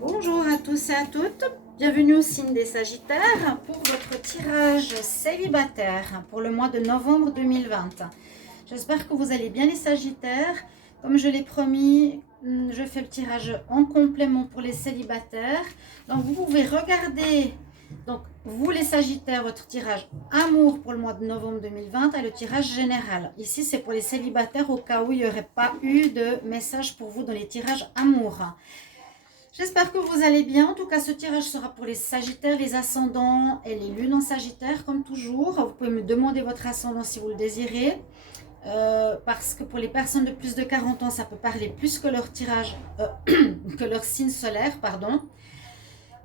Bonjour à tous et à toutes, bienvenue au signe des Sagittaires pour votre tirage célibataire pour le mois de novembre 2020. J'espère que vous allez bien les Sagittaires. Comme je l'ai promis, je fais le tirage en complément pour les célibataires. Donc vous pouvez regarder, donc vous les Sagittaires, votre tirage amour pour le mois de novembre 2020 et le tirage général. Ici c'est pour les célibataires au cas où il n'y aurait pas eu de message pour vous dans les tirages amour. J'espère que vous allez bien. En tout cas, ce tirage sera pour les Sagittaires, les ascendants et les lunes en Sagittaire, comme toujours. Vous pouvez me demander votre ascendant si vous le désirez. Parce que pour les personnes de plus de 40 ans, ça peut parler plus que leur tirage, que leur signe solaire, pardon.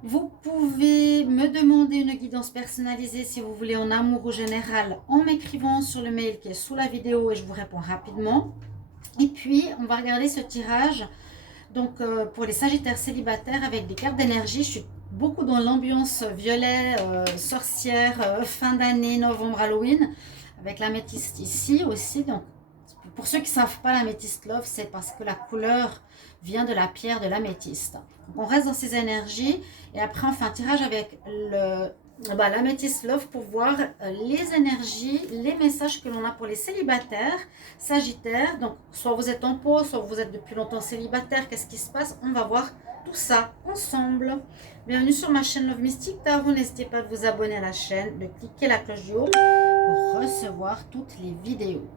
Vous pouvez me demander une guidance personnalisée si vous voulez en amour ou général en m'écrivant sur le mail qui est sous la vidéo et je vous réponds rapidement. Et puis, on va regarder ce tirage. Donc pour les Sagittaires célibataires avec des cartes d'énergie, je suis beaucoup dans l'ambiance violet, sorcière, fin d'année, novembre, Halloween, avec l'améthyste ici aussi. Donc pour ceux qui ne savent pas, l'améthyste love, c'est parce que la couleur vient de la pierre de l'améthyste. Donc on reste dans ces énergies et après on fait un tirage avec l'améthyste love pour voir les énergies, les messages que l'on a pour les célibataires, Sagittaires. Donc soit vous êtes en pause, soit vous êtes depuis longtemps célibataire. Qu'est-ce qui se passe? On va voir tout ça ensemble. Bienvenue sur ma chaîne Love Mystique Tarot. N'hésitez pas à vous abonner à la chaîne, de cliquer la cloche du haut pour recevoir toutes les vidéos.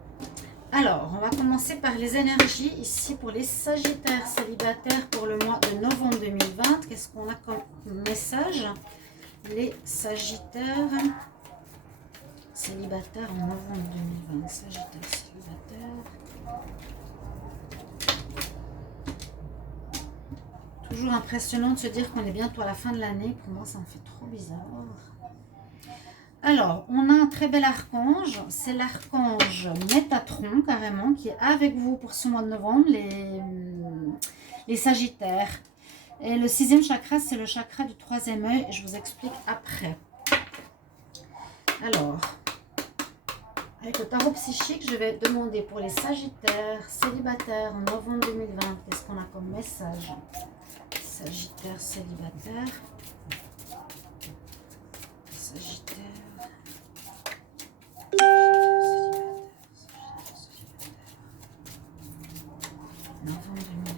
Alors, on va commencer par les énergies ici pour les Sagittaires célibataires pour le mois de novembre 2020. Qu'est-ce qu'on a comme message? Les Sagittaires célibataires en novembre 2020. Sagittaires célibataires. Toujours impressionnant de se dire qu'on est bientôt à la fin de l'année. Pour moi, ça me fait trop bizarre. Alors, on a un très bel archange, c'est l'archange Métatron carrément, qui est avec vous pour ce mois de novembre, les Sagittaires. Et le 6e chakra, c'est le chakra du 3e œil, et je vous explique après. Alors, avec le tarot psychique, je vais demander pour les Sagittaires célibataires en novembre 2020, qu'est-ce qu'on a comme message? Sagittaires célibataires. Sagittaires. Novembre 2020.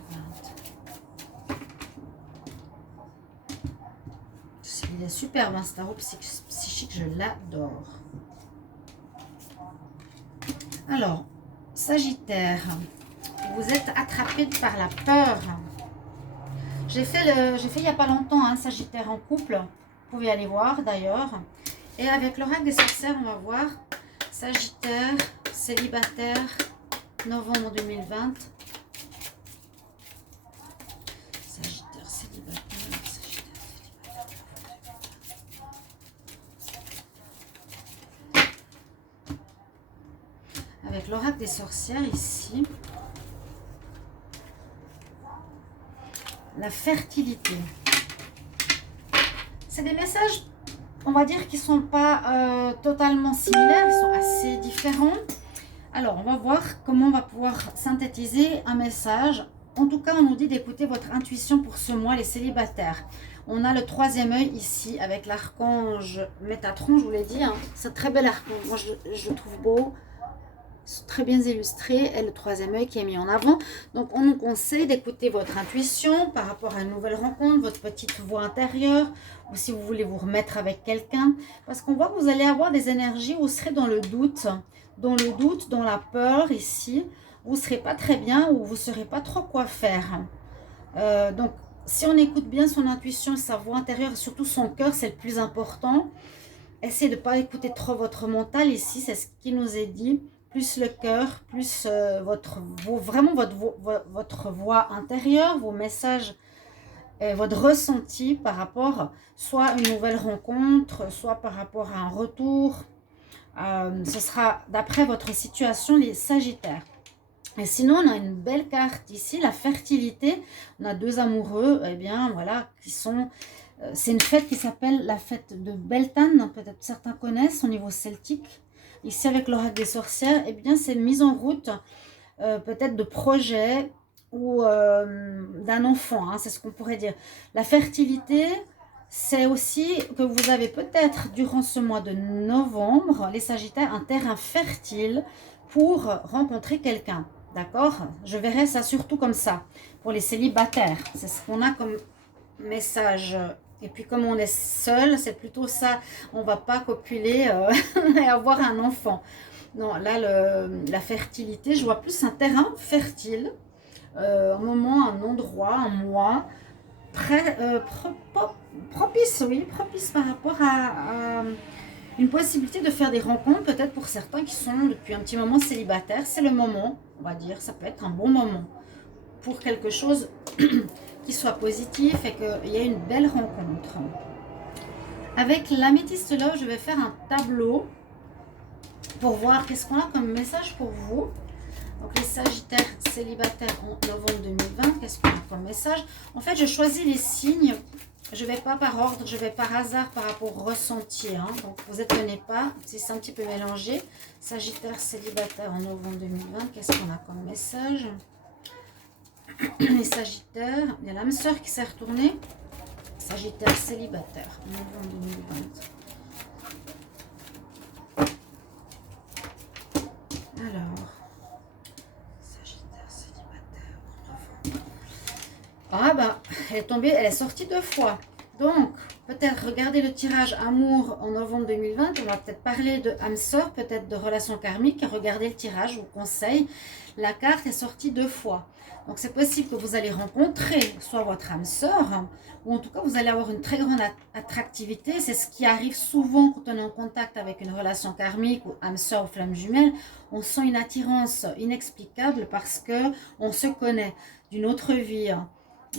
Il est superbe, ce tarot psychique, je l'adore. Alors, Sagittaire, vous êtes attrapé par la peur. J'ai fait il n'y a pas longtemps un Sagittaire en couple. Vous pouvez aller voir d'ailleurs. Et avec l'oracle des sorcières, on va voir Sagittaire, célibataire, novembre 2020. Sagittaire, célibataire, Sagittaire, célibataire. Avec l'oracle des sorcières ici. La fertilité. C'est des messages, on va dire, qui ne sont pas totalement similaires, ils sont assez différents. Alors, on va voir comment on va pouvoir synthétiser un message. En tout cas, on nous dit d'écouter votre intuition pour ce mois, les célibataires. On a le 3e œil ici avec l'archange Métatron, je vous l'ai dit. Hein. C'est un très bel archange, moi je le trouve beau. Très bien illustré, et le 3e œil qui est mis en avant. Donc on nous conseille d'écouter votre intuition par rapport à une nouvelle rencontre, votre petite voix intérieure, ou si vous voulez vous remettre avec quelqu'un, parce qu'on voit que vous allez avoir des énergies où vous serez dans le doute, dans la peur ici, vous ne serez pas très bien, ou vous ne saurez pas trop quoi faire. Donc si on écoute bien son intuition, sa voix intérieure, et surtout son cœur, c'est le plus important. Essayez de ne pas écouter trop votre mental ici, c'est ce qui nous est dit. Plus le cœur, plus vraiment votre voix intérieure, vos messages, votre ressenti par rapport soit à une nouvelle rencontre, soit par rapport à un retour. Ce sera d'après votre situation, les Sagittaires. Et sinon, on a une belle carte ici, la fertilité. On a deux amoureux, eh bien voilà, qui sont... c'est une fête qui s'appelle la fête de Beltane, peut-être certains connaissent au niveau celtique. Ici, avec l'oracle des sorcières, eh bien, c'est une mise en route peut-être de projets ou d'un enfant, hein, c'est ce qu'on pourrait dire. La fertilité, c'est aussi que vous avez peut-être, durant ce mois de novembre, les Sagittaires, un terrain fertile pour rencontrer quelqu'un. D'accord? Je verrai ça surtout comme ça, pour les célibataires. C'est ce qu'on a comme message. Et puis comme on est seul, c'est plutôt ça. On ne va pas copuler et avoir un enfant. Non, là, la fertilité, je vois plus un terrain fertile, un moment, un endroit, un mois, propice, oui, propice par rapport à une possibilité de faire des rencontres, peut-être pour certains qui sont depuis un petit moment célibataires. C'est le moment, on va dire, ça peut être un bon moment pour quelque chose qui soit positif et qu'il y ait une belle rencontre. Avec l'améthyste là, je vais faire un tableau pour voir qu'est-ce qu'on a comme message pour vous. Donc les Sagittaires célibataires en novembre 2020, qu'est-ce qu'on a comme message? En fait, je choisis les signes. Je ne vais pas par ordre, je vais par hasard par rapport au ressenti. Hein. Donc vous étonnez pas si c'est un petit peu mélangé. Sagittaire célibataire en novembre 2020, qu'est-ce qu'on a comme message? Les Sagittaires, il y a l'âme sœur qui s'est retournée. Sagittaire célibataire en novembre 2020. Alors, Sagittaire célibataire en novembre. Ah bah, elle est tombée, elle est sortie 2 fois. Donc, peut-être regarder le tirage amour en novembre 2020. On va peut-être parler de âme sœur, peut-être de relations karmiques. Regardez le tirage, je vous conseille. La carte est sortie 2 fois. Donc, c'est possible que vous allez rencontrer soit votre âme sœur, ou en tout cas, vous allez avoir une très grande attractivité. C'est ce qui arrive souvent quand on est en contact avec une relation karmique ou âme sœur ou flamme jumelle. On sent une attirance inexplicable parce que on se connaît d'une autre vie.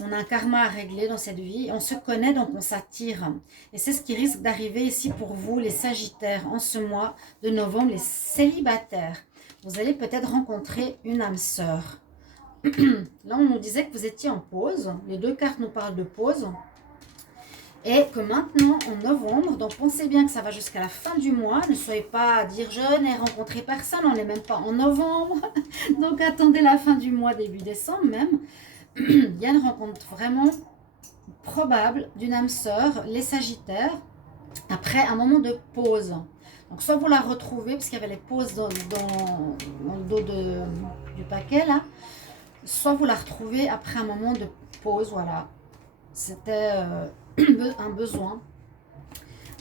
On a un karma à régler dans cette vie. On se connaît, donc on s'attire. Et c'est ce qui risque d'arriver ici pour vous, les Sagittaires, en ce mois de novembre, les célibataires. Vous allez peut-être rencontrer une âme sœur. Là, on nous disait que vous étiez en pause. Les 2 cartes nous parlent de pause. Et que maintenant, en novembre, donc pensez bien que ça va jusqu'à la fin du mois. Ne soyez pas à dire je n'ai rencontré personne, on n'est même pas en novembre. Donc attendez la fin du mois, début décembre même. Il y a une rencontre vraiment probable d'une âme sœur, les Sagittaires, après un moment de pause. Donc soit vous la retrouvez, parce qu'il y avait les pauses dans le dos du paquet là, soit vous la retrouvez après un moment de pause, voilà. C'était un besoin.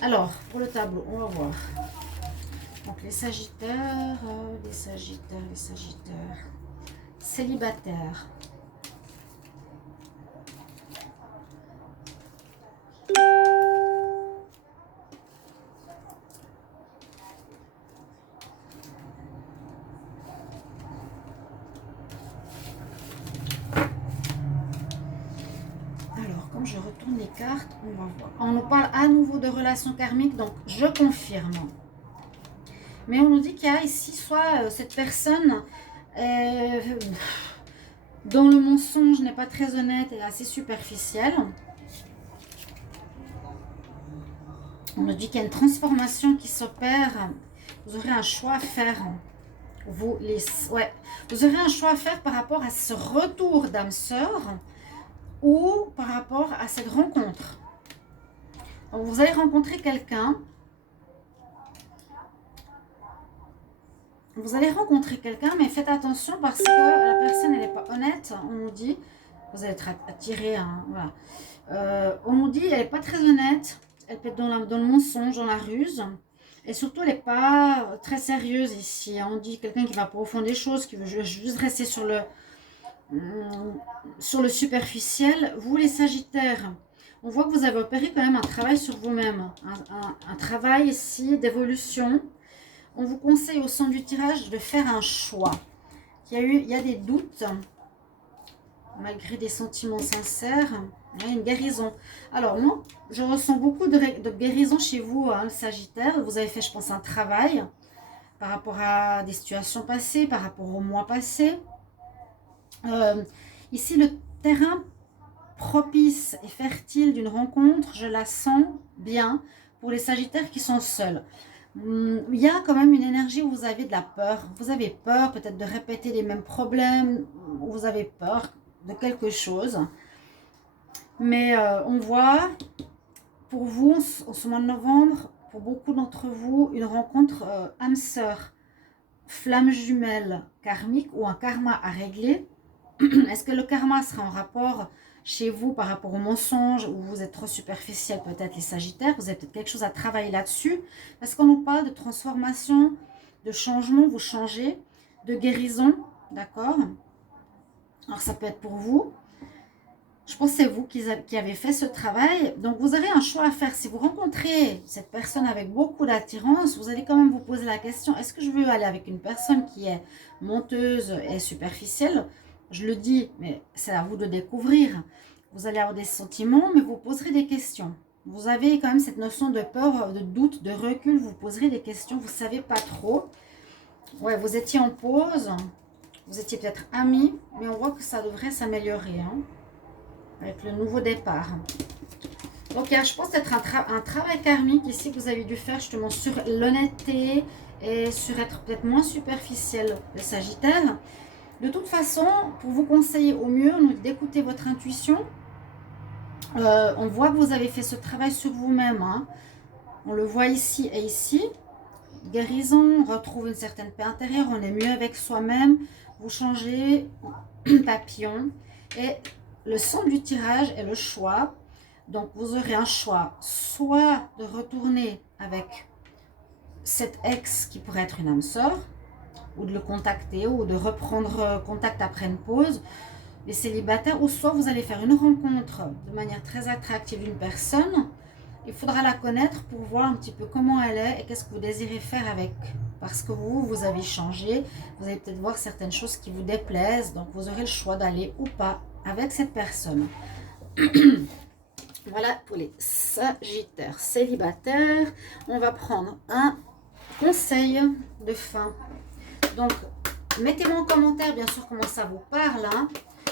Alors, pour le tableau, on va voir. Donc les Sagittaires, les Sagittaires, les Sagittaires, célibataires. Je retourne les cartes, on va voir. On nous parle à nouveau de relations karmiques, donc je confirme. Mais on nous dit qu'il y a ici soit cette personne dont le mensonge n'est pas très honnête et assez superficiel. On nous dit qu'il y a une transformation qui s'opère. Vous aurez un choix à faire. Vous aurez un choix à faire par rapport à ce retour d'âme sœur ou par rapport à cette rencontre. Donc, vous allez rencontrer quelqu'un. Vous allez rencontrer quelqu'un, mais faites attention parce que la personne, elle n'est pas honnête. On nous dit, vous allez être attiré. Hein, voilà. On nous dit, elle n'est pas très honnête. Elle peut être dans le mensonge, dans la ruse. Et surtout, elle n'est pas très sérieuse ici. On dit quelqu'un qui va approfondir des choses, qui veut juste rester sur le superficiel. Vous les Sagittaires, on voit que vous avez opéré quand même un travail sur vous-même, un travail ici d'évolution. On vous conseille au sein du tirage de faire un choix. Il y a des doutes, malgré des sentiments sincères. Il y a une guérison. Alors moi, je ressens beaucoup de guérison chez vous, hein, Sagittaire. Vous avez fait, je pense, un travail par rapport à des situations passées, par rapport au mois passé. Ici, le terrain propice et fertile d'une rencontre, je la sens bien pour les Sagittaires qui sont seuls. Il y a quand même une énergie où vous avez de la peur. Vous avez peur peut-être de répéter les mêmes problèmes. Vous avez peur de quelque chose. Mais on voit pour vous, en ce mois de novembre, pour beaucoup d'entre vous, une rencontre âme sœur, flamme jumelle karmique ou un karma à régler. Est-ce que le karma sera en rapport chez vous par rapport au mensonge ou vous êtes trop superficiel, peut-être les sagittaires, vous avez peut-être quelque chose à travailler là-dessus. Parce qu'on nous parle de transformation, de changement, vous changez, de guérison, d'accord? Alors ça peut être pour vous. Je pense que c'est vous qui avez fait ce travail. Donc, vous avez un choix à faire. Si vous rencontrez cette personne avec beaucoup d'attirance, vous allez quand même vous poser la question, est-ce que je veux aller avec une personne qui est menteuse et superficielle? Je le dis, mais c'est à vous de découvrir. Vous allez avoir des sentiments, mais vous poserez des questions. Vous avez quand même cette notion de peur, de doute, de recul. Vous poserez des questions, vous ne savez pas trop. Ouais, vous étiez en pause. Vous étiez peut-être amis, mais on voit que ça devrait s'améliorer, hein, avec le nouveau départ. Donc, je pense être un travail karmique ici que vous avez dû faire justement sur l'honnêteté et sur être peut-être moins superficiel, le Sagittaire. De toute façon, pour vous conseiller au mieux, d'écouter votre intuition. On voit que vous avez fait ce travail sur vous-même. Hein. On le voit ici et ici. Guérison, on retrouve une certaine paix intérieure, on est mieux avec soi-même. Vous changez papillon. Et le son du tirage est le choix. Donc, vous aurez un choix, soit de retourner avec cet ex qui pourrait être une âme sœur, ou de le contacter, ou de reprendre contact après une pause, les célibataires, ou soit vous allez faire une rencontre de manière très attractive d'une personne. Il faudra la connaître pour voir un petit peu comment elle est et qu'est-ce que vous désirez faire avec. Parce que vous avez changé, vous allez peut-être voir certaines choses qui vous déplaisent, donc vous aurez le choix d'aller ou pas avec cette personne. Voilà pour les sagittaires célibataires. On va prendre un conseil de fin. Donc, mettez-moi en commentaire, bien sûr, comment ça vous parle. Hein.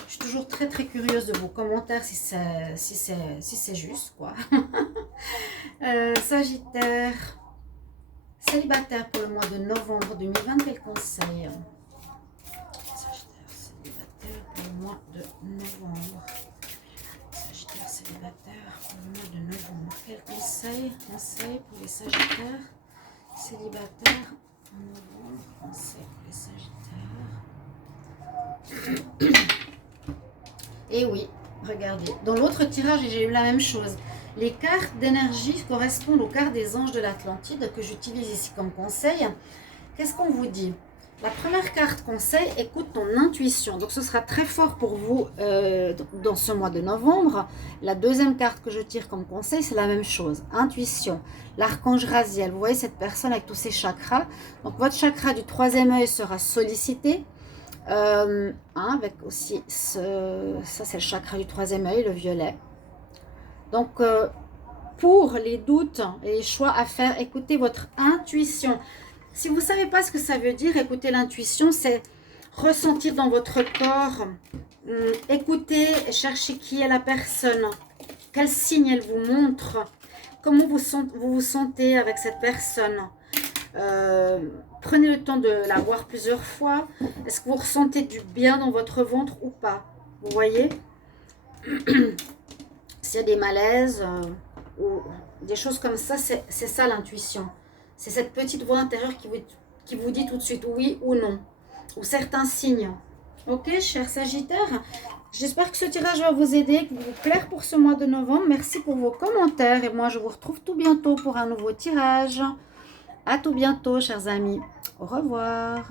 Je suis toujours très, très curieuse de vos commentaires, si c'est juste, quoi. Sagittaire, célibataire pour le mois de novembre 2020, quel conseil? Sagittaire, célibataire pour le mois de novembre. Sagittaire, célibataire pour le mois de novembre. Quel conseil? Conseil pour les sagittaires, célibataires en novembre. Conseil pour les sagittaires. Et oui, regardez, dans l'autre tirage, j'ai eu la même chose. Les cartes d'énergie correspondent aux cartes des anges de l'Atlantide que j'utilise ici comme conseil. Qu'est-ce qu'on vous dit? La première carte conseil, écoute ton intuition. Donc, ce sera très fort pour vous dans ce mois de novembre. La deuxième carte que je tire comme conseil, c'est la même chose. Intuition. L'archange Raziel. Vous voyez cette personne avec tous ses chakras. Donc, votre chakra du troisième œil sera sollicité. Avec aussi ça c'est le chakra du troisième œil, le violet. Donc pour les doutes et les choix à faire, écoutez votre intuition. Si vous ne savez pas ce que ça veut dire, écoutez l'intuition, c'est ressentir dans votre corps, écoutez, cherchez qui est la personne, quel signe elle vous montre, comment vous vous sentez avec cette personne. Prenez le temps de la voir plusieurs fois. Est-ce que vous ressentez du bien dans votre ventre ou pas? Vous voyez? S'il y a des malaises ou des choses comme ça, c'est ça l'intuition. C'est cette petite voix intérieure qui vous dit tout de suite oui ou non. Ou certains signes. Ok, chers Sagittaires? J'espère que ce tirage va vous aider, qu'il va vous plaire pour ce mois de novembre. Merci pour vos commentaires. Et moi, je vous retrouve tout bientôt pour un nouveau tirage. À tout bientôt, chers amis. Au revoir.